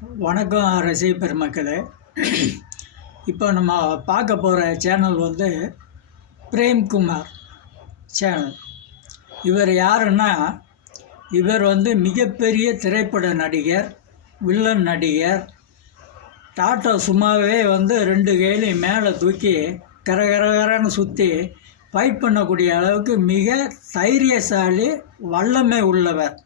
வணக்கம் ரசிக பெருமக்களே. இப்போ நம்ம பார்க்க போகிற சேனல் வந்து பிரேம்குமார் சேனல். இவர் யாருன்னா, இவர் வந்து மிகப்பெரிய திரைப்பட நடிகர், வில்லன் நடிகர். டாட்டா சும்மாவே வந்து 2 கையிலையும் மேலே தூக்கி கரகரகரன்னு சுற்றி ஃபைட் பண்ணக்கூடிய அளவுக்கு மிக தைரியசாலி, வல்லமை உள்ளவர்.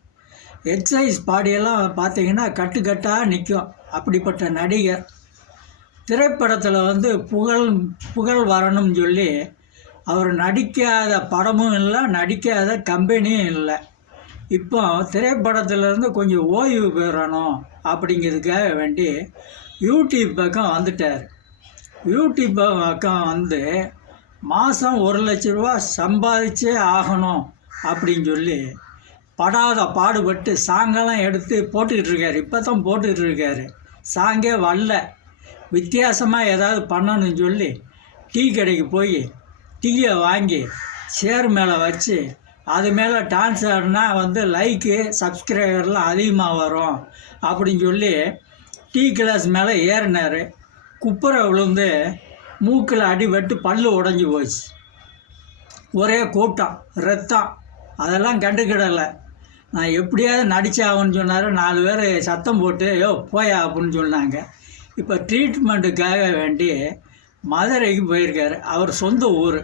எக்ஸசைஸ் பாடியெல்லாம் பார்த்தீங்கன்னா கட்டுக்கட்டாக நிற்கும். அப்படிப்பட்ட நடிகர். திரைப்படத்தில் வந்து புகழ் வரணும்னு சொல்லி அவர் நடிக்காத படமும் இல்லை, நடிக்காத கம்பெனியும் இல்லை. இப்போ திரைப்படத்திலேருந்து கொஞ்சம் ஓய்வு பெறணும் அப்படிங்கிறதுக்காக வேண்டி யூடியூப் பக்கம் வந்துட்டார். யூடியூப் பக்கம் வந்து மாதம் 1 லட்ச ரூபா சம்பாதிச்சே ஆகணும் அப்படின்னு சொல்லி படாத பாடுபட்டு சாங்கெல்லாம் எடுத்து போட்டுக்கிட்டு இருக்காரு. இப்போ தான் போட்டுக்கிட்டு இருக்காரு. சாங்கே வரல. வித்தியாசமாக ஏதாவது பண்ணணும்னு சொல்லி டீ கடைக்கு போய் டீயை வாங்கி சேர் மேலே வச்சு அது மேலே டான்ஸ் ஆடினா வந்து லைக்கு சப்ஸ்கிரைபர்லாம் அதிகமாக வரும் அப்படின்னு சொல்லி டீ கிளாஸ் மேலே ஏறினார். குப்புரை விழுந்து மூக்கில் அடிபட்டு பல்லு உடஞ்சி போச்சு. ஒரே கூட்டம், ரத்தம். அதெல்லாம் கண்டுக்கிடலை. நான் எப்படியாவது நடிச்சாகணும்னு சொன்னார். 4 பேர் சத்தம் போட்டு போயா அப்படின்னு சொன்னாங்க. இப்போ ட்ரீட்மெண்ட்டுக்காக வேண்டி மதுரைக்கு போயிருக்காரு. அவர் சொந்த ஊர்.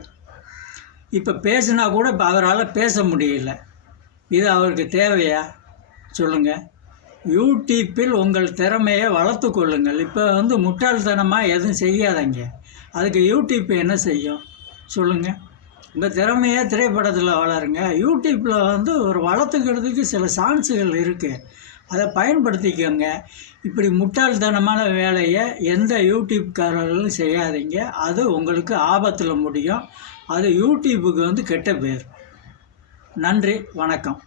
இப்போ பேசுனா கூட இப்போ அவரால் பேச முடியல. இது அவருக்கு தேவையா சொல்லுங்கள்? யூடியூப்பில் உங்கள் திறமையை வளர்த்து கொள்ளுங்கள். இப்போ வந்து முட்டாள்தனமாக எதுவும் செய்யாதீங்க. அதுக்கு யூடியூப் என்ன செய்யும் சொல்லுங்கள்? உங்கள் திறமையை திரைப்படத்தில் வளருங்க. யூடியூப்பில் வந்து ஒரு வளர்த்துக்கிறதுக்கு சில சான்ஸுகள் இருக்குது. அதை பயன்படுத்திக்கோங்க. இப்படி முட்டாள்தனமான வேலையை எந்த யூடியூப்காரர்களும் செய்யாதீங்க. அது உங்களுக்கு ஆபத்தில் முடியும். அது யூடியூப்புக்கு வந்து கெட்ட பேர். நன்றி, வணக்கம்.